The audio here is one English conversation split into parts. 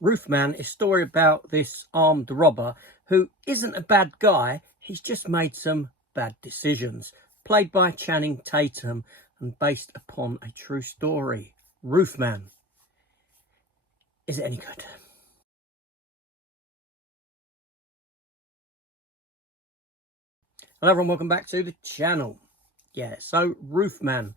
ROOFMAN is a story about this armed robber who isn't a bad guy, he's just made some bad decisions. Played by Channing Tatum and based upon a true story. ROOFMAN. Is it any good? Hello everyone, welcome back to the channel. Yeah, so ROOFMAN.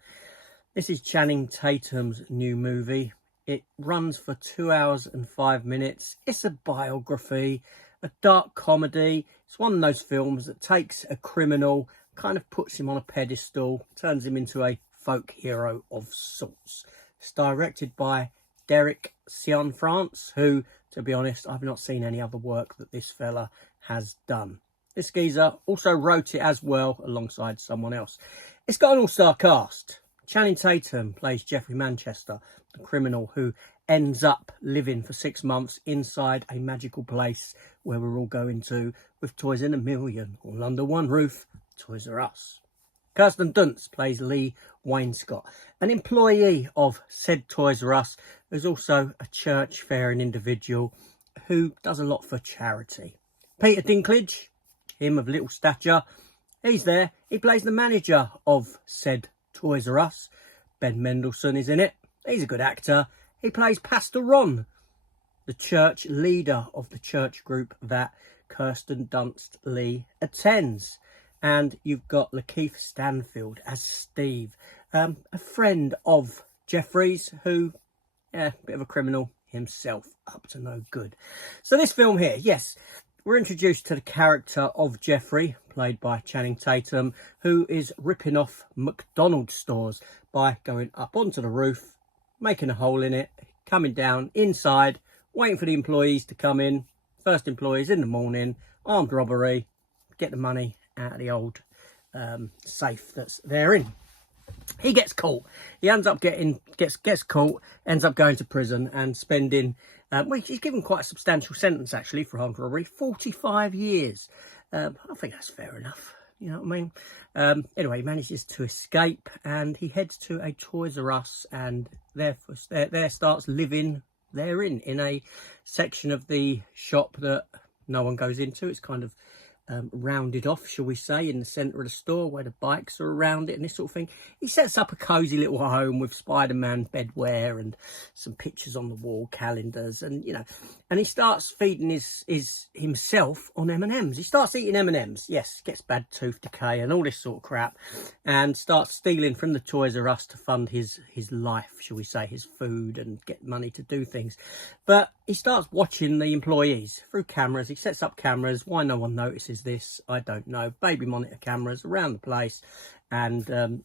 This is Channing Tatum's new movie. It runs for 2 hours and 5 minutes. It's a biography, a dark comedy. It's one of those films that takes a criminal, kind of puts him on a pedestal, turns him into a folk hero of sorts. It's directed by Derek Cianfrance, who, to be honest, I've not seen any other work that this fella has done. This geezer also wrote it as well alongside someone else. It's got an all-star cast. Channing Tatum plays Jeffrey Manchester, the criminal who ends up living for 6 months inside a magical place where we're all going to with toys in a million, all under one roof, Toys R Us. Kirsten Dunst plays Lee Wainscott, an employee of said Toys R Us, who's also a church-faring individual who does a lot for charity. Peter Dinklage, him of little stature, he's there. He plays the manager of said Toys R Us. Ben Mendelsohn is in it. He's a good actor. He plays Pastor Ron, the church leader of the church group that Kirsten Dunst Lee attends. And you've got Lakeith Stanfield as Steve, a friend of Jeffrey's who, yeah, a bit of a criminal himself, up to no good. So this film here, yes, we're introduced to the character of Jeffrey, played by Channing Tatum, who is ripping off McDonald's stores by going up onto the roof, making a hole in it, coming down inside, waiting for the employees to come in. First employees in the morning, armed robbery, get the money out of the old safe that's therein. He gets caught. He ends up gets caught, ends up going to prison and spending, well, he's given quite a substantial sentence actually for armed robbery, 45 years. I think that's fair enough. You know what I mean? Anyway, he manages to escape and he heads to a Toys R Us and there starts living therein in a section of the shop that no one goes into. It's kind of rounded off, shall we say, in the centre of the store where the bikes are around it and this sort of thing. He sets up a cosy little home with Spider-Man bedwear and some pictures on the wall, calendars, and you know, and he starts feeding his himself on M&Ms. He starts eating M&Ms, yes, gets bad tooth decay and all this sort of crap, and starts stealing from the Toys R Us to fund his life, shall we say, his food and get money to do things. But he starts watching the employees through cameras. He sets up cameras. Why no one notices this, I don't know. Baby monitor cameras around the place. And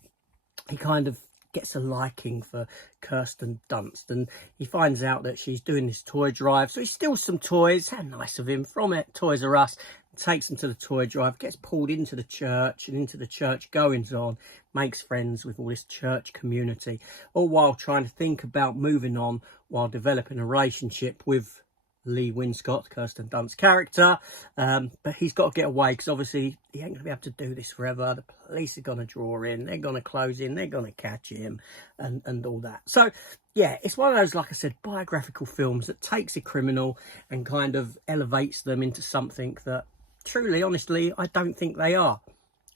he kind of gets a liking for Kirsten Dunst. And he finds out that she's doing this toy drive. So he steals some toys. How nice of him, from it, Toys R Us. Takes them to the toy drive, gets pulled into the church and into the church goings on, makes friends with all this church community, all while trying to think about moving on while developing a relationship with Lee Wainscott, Kirsten Dunst's character. But he's got to get away because obviously he ain't going to be able to do this forever. The police are going to draw in, they're going to close in, they're going to catch him and all that. So yeah, it's one of those, like I said, biographical films that takes a criminal and kind of elevates them into something that truly, honestly, I don't think they are.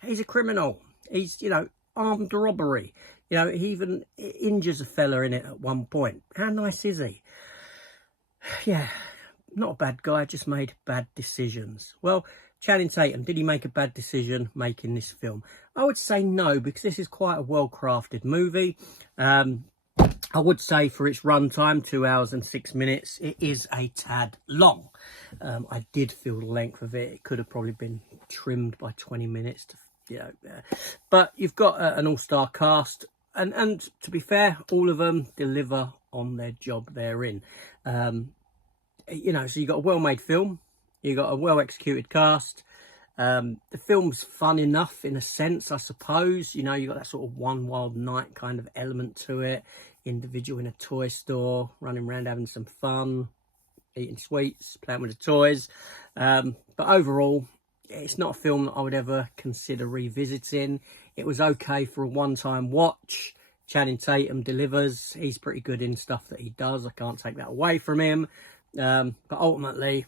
He's a criminal. He's, you know, armed robbery. You know, he even injures a fella in it at one point. How nice is he? Yeah, not a bad guy, just made bad decisions. Well, Channing Tatum, did he make a bad decision making this film? I would say no, because this is quite a well-crafted movie. I would say for its runtime, 2 hours and 6 minutes, it is a tad long. I did feel the length of it. It could have probably been trimmed by 20 minutes, to, you know. But you've got an all-star cast, and to be fair, all of them deliver on their job they're in. You know, so you've got a well-made film, you've got a well-executed cast. The film's fun enough in a sense, I suppose. You know, you've got that sort of One Wild Night kind of element to it. Individual in a toy store, running around having some fun, eating sweets, playing with the toys. But overall, it's not a film that I would ever consider revisiting. It was okay for a one-time watch. Channing Tatum delivers. He's pretty good in stuff that he does. I can't take that away from him. But ultimately,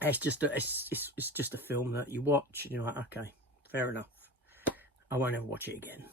it's just a film that you watch and you're like, okay, fair enough. I won't ever watch it again.